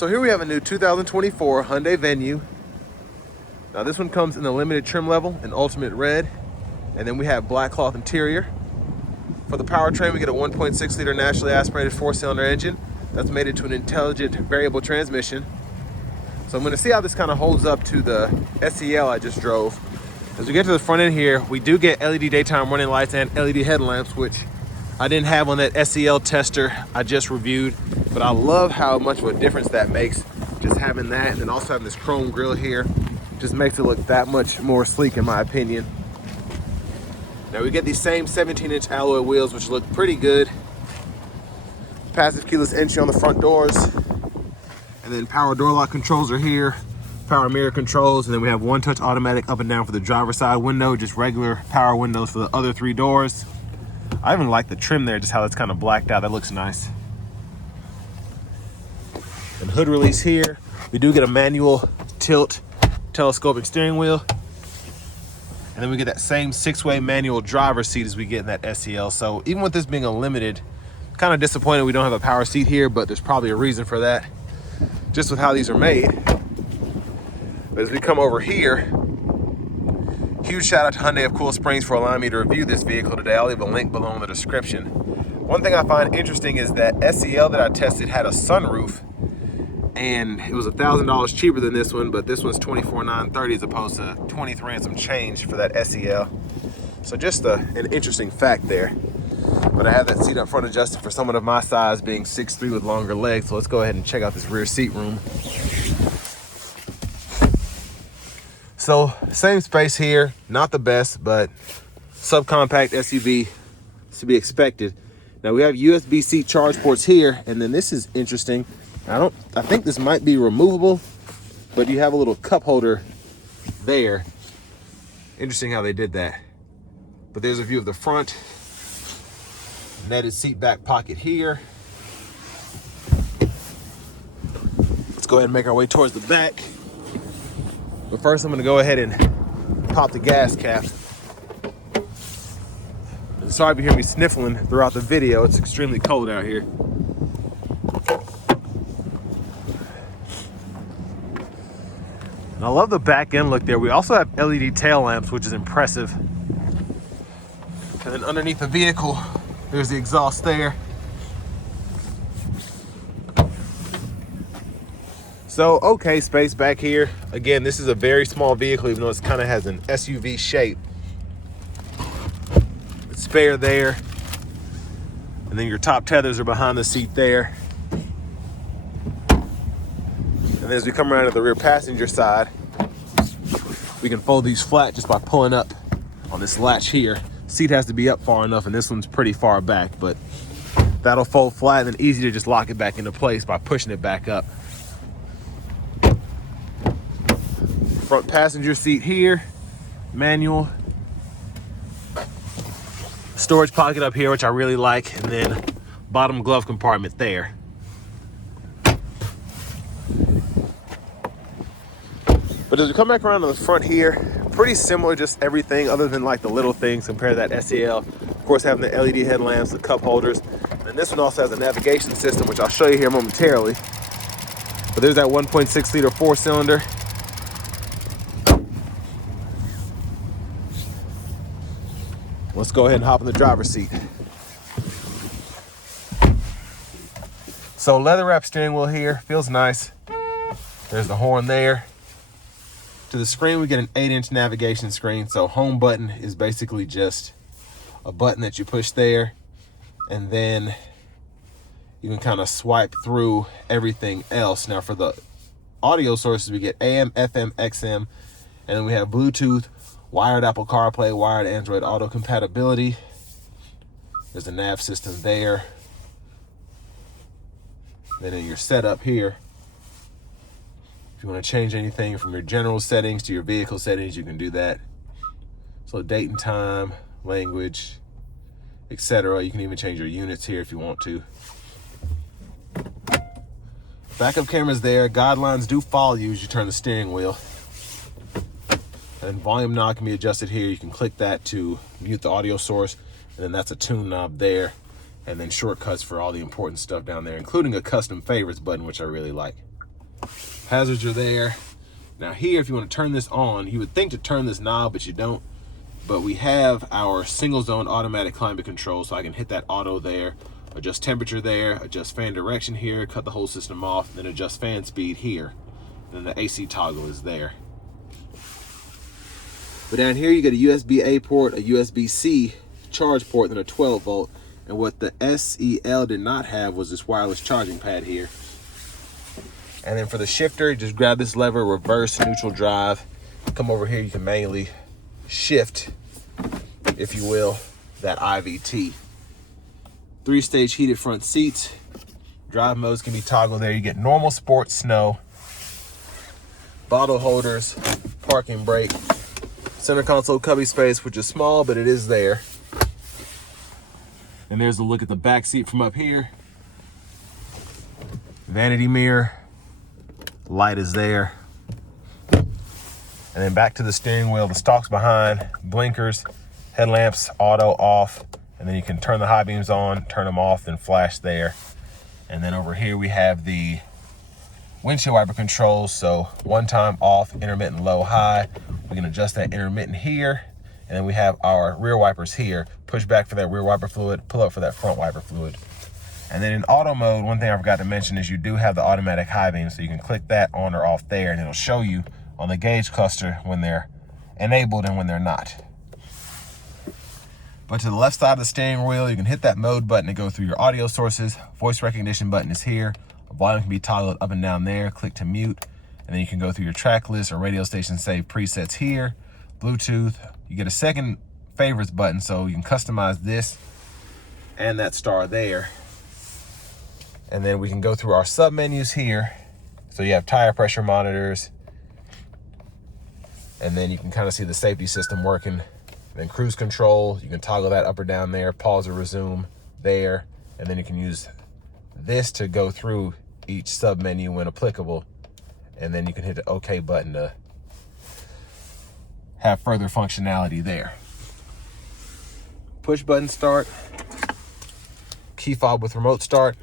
So here we have a new 2024 Hyundai Venue. Now this one comes in the limited trim level in ultimate red, and then we have black cloth interior. For the powertrain, we get a 1.6 liter naturally aspirated 4-cylinder engine that's made into an intelligent variable transmission. So I'm going to see how this kind of holds up to the SEL I just drove. As we get to the front end here, we do get LED daytime running lights and LED headlamps, which I didn't have on that SEL tester I just reviewed, but I love how much of a difference that makes, just having that, and then also having this chrome grille here, just makes it look that much more sleek in my opinion. Now we get these same 17-inch alloy wheels, which look pretty good. Passive keyless entry on the front doors, and then power door lock controls are here, power mirror controls, and then we have one-touch automatic up and down for the driver's side window, just regular power windows for the other 3 doors. I even like the trim there, just how it's kind of blacked out. That looks nice. And hood release here. We do get a manual tilt telescopic steering wheel. And then we get that same 6-way manual driver's seat as we get in that SEL. So even with this being a limited, kind of disappointed we don't have a power seat here, but there's probably a reason for that, just with how these are made. But as we come over here, huge shout out to Hyundai of Cool Springs for allowing me to review this vehicle today. I'll leave a link below in the description. One thing I find interesting is that SEL that I tested had a sunroof, and it was $1,000 cheaper than this one, but this one's $24,930 as opposed to $23 and some change for that SEL. So just an interesting fact there. But I have that seat up front adjusted for someone of my size, being 6'3" with longer legs. So let's go ahead and check out this rear seat room. So same space here, not the best, but subcompact SUV to be expected. Now we have USB-C charge ports here, and then this is interesting. I think this might be removable, but you have a little cup holder there. Interesting how they did that. But there's a view of the front. Netted seat back pocket here. Let's go ahead and make our way towards the back. But first I'm gonna go ahead and pop the gas cap. And sorry if you hear me sniffling throughout the video, it's extremely cold out here. And I love the back end look there. We also have LED tail lamps, which is impressive. And then underneath the vehicle, there's the exhaust there. So, okay, space back here. Again, this is a very small vehicle, even though it kind of has an SUV shape. It's spare there. And then your top tethers are behind the seat there. And then as we come around to the rear passenger side, we can fold these flat just by pulling up on this latch here. Seat has to be up far enough, and this one's pretty far back, but that'll fold flat and then easy to just lock it back into place by pushing it back up. Front passenger seat here, manual. Storage pocket up here, which I really like, and then bottom glove compartment there. But as we come back around to the front here, pretty similar, just everything other than like the little things compared to that SEL. Of course, having the LED headlamps, the cup holders. And this one also has a navigation system, which I'll show you here momentarily. But there's that 1.6 liter 4-cylinder. Let's go ahead and hop in the driver's seat. So leather wrap steering wheel here, feels nice. There's the horn there. To the screen, we get an 8-inch navigation screen. So home button is basically just a button that you push there, and then you can kind of swipe through everything else. Now for the audio sources, we get AM, FM, XM, and then we have Bluetooth, wired Apple CarPlay, wired Android Auto compatibility. There's a nav system there. Then in your setup here, if you want to change anything from your general settings to your vehicle settings, you can do that. So date and time, language, etc. You can even change your units here if you want to. Backup camera's there. Guidelines do follow you as you turn the steering wheel. And volume knob can be adjusted here. You can click that to mute the audio source, and then that's a tune knob there. And then shortcuts for all the important stuff down there, including a custom favorites button, which I really like. Hazards are there. Now here, if you want to turn this on, you would think to turn this knob, but you don't. But we have our single zone automatic climate control, so I can hit that auto there, adjust temperature there, adjust fan direction here, cut the whole system off, then adjust fan speed here. Then the AC toggle is there. But down here you get a USB-A port, a USB-C charge port, then a 12 volt. And what the SEL did not have was this wireless charging pad here. And then for the shifter, just grab this lever, reverse, neutral drive. Come over here, you can manually shift, if you will, that IVT. 3-stage heated front seats. Drive modes can be toggled there. You get normal, sport, snow. Bottle holders, parking brake. Center console cubby space, which is small, but it is there. And there's a look at the back seat from up here. Vanity mirror. Light is there. And then back to the steering wheel, the stalks behind, blinkers, headlamps, auto, off. And then you can turn the high beams on, turn them off, then flash there. And then over here we have the windshield wiper controls. So one time off, intermittent, low, high. We can adjust that intermittent here. And then we have our rear wipers here. Push back for that rear wiper fluid, pull up for that front wiper fluid. And then in auto mode, one thing I forgot to mention is you do have the automatic high beam, so you can click that on or off there, and it'll show you on the gauge cluster when they're enabled and when they're not. But to the left side of the steering wheel, you can hit that mode button to go through your audio sources. Voice recognition button is here. Volume can be toggled up and down there. Click to mute, and then you can go through your track list or radio station save presets here. Bluetooth, you get a second favorites button, so you can customize this and that star there. And then we can go through our sub menus here. So you have tire pressure monitors, and then you can kind of see the safety system working. Then cruise control, you can toggle that up or down there, pause or resume there. And then you can use this to go through each sub menu when applicable. And then you can hit the OK button to have further functionality there. Push button start, key fob with remote start.